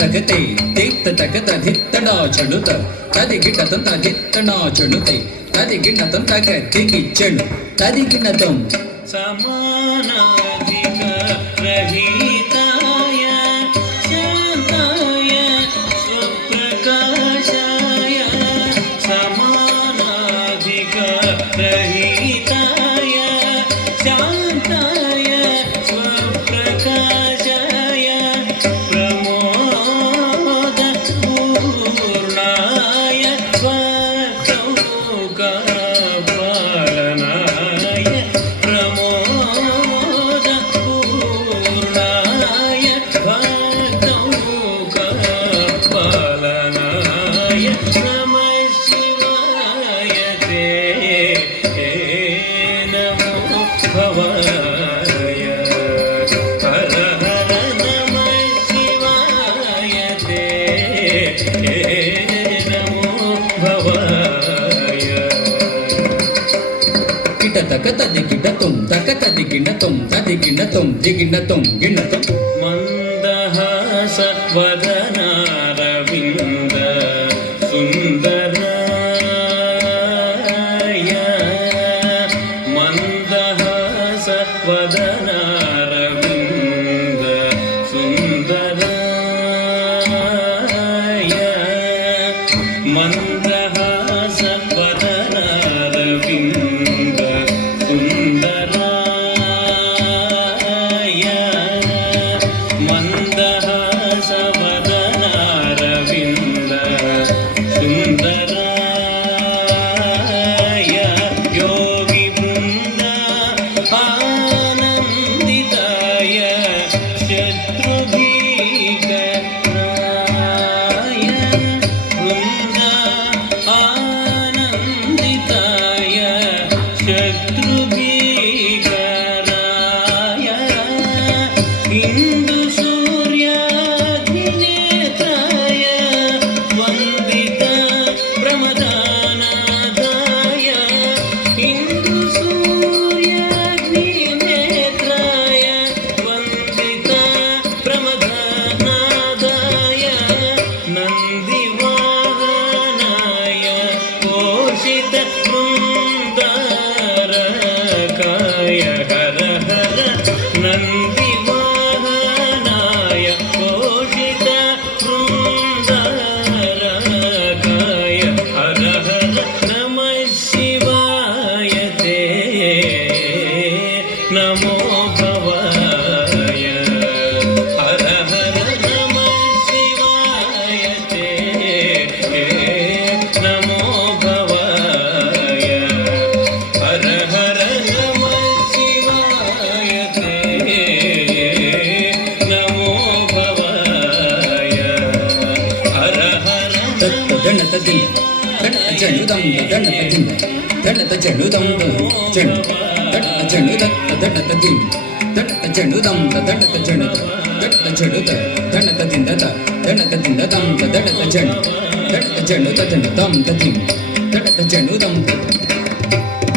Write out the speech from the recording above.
ತಗತೆ ತೇಕ್ತ ತಗತ ಧಿತ್ತಡ ಚಳುತ ತದಿಗಿಟ್ಟತಂ ತದಿತ್ತಣ ಚಳುತೆ ತದಿಗಿಟ್ಟತಂ ತಗತಿಗಿಚ್ಚಳು ತದಿಗಿಟ್ಟತಂ ಸಮಾನಾಧಿಕ ರಹಿತಾಯ ಶಾಂತಾಯ ಸ್ವಪ್ರಕಾಶಾಯ ಸಮಾನಾಧಿಕ ರಹಿತಾಯ ಶಾಂತಾಯ ಸ್ವಪ್ರಕಾಶಾಯ ಪ್ರಮೋದ ಪೂರ್ಣಾಯ ಸ್ವಸೌಕ ಪಾಲನಾಯ ಪ್ರಮೋದ ಪೂರ್ಣಾಯ ಸ್ವಸೌಕ ಪಾಲನಾಯ ನಮಃ ಶಿವಾಯ ತೇ ನಮೋ ಭವಾಯ ಹರ ಹರ ನಮಃ ಶಿವಾಯ ತೇ ನಮೋ ಭವಾಯ ಕಿಟತಕ ತದಿಗಿಟ್ಟತಂ ತಕ ತದಿಗಿಣ್ಣತಂ ತದಿಗಿಣ್ಣತಂ ದಿಗಿಣ್ಣತಂ ಗಿಣ್ಣತಂ ಮಂದಹಾಸ ವದನಾರವಿಂದ ಸುಂದರಾಯ ಮಂದಹಾಸ ವದನಾರವಿಂದ ಸುಂದರಾಯ ಮಂದಹಾಸ ವದನಾರವಿಂದ ಸುಂದರಾಯ ಮಂದಹಾಸ ವದನಾರವಿಂದ ಸುಂದರಾಯ ಯೋಗಿ ಬೃಂದ ಆನಂದಿತಾಯ ಶತ್ರುಭೀಕರಾಯ ಬೃಂದ ಚಣುದಂ ದಣತ ದಿಂದ ದಣತ ಚಣುದಂ ಚಣು ದಣತ ಚಣುದ ದಣತ ದಿಂದ ದಣತ ಚಣುದಂ ದಣತ ಚಣುದ ದಣತ ಚಣುದ ದಣತ ದಿಂದ ದಣತ ದಿಂದ ದಂ ದಣತ ಚಣು ದಣತ ಚಣುದ ದಣತ ದಂ ದಿಂದ ದಣತ ಚಣುದಂ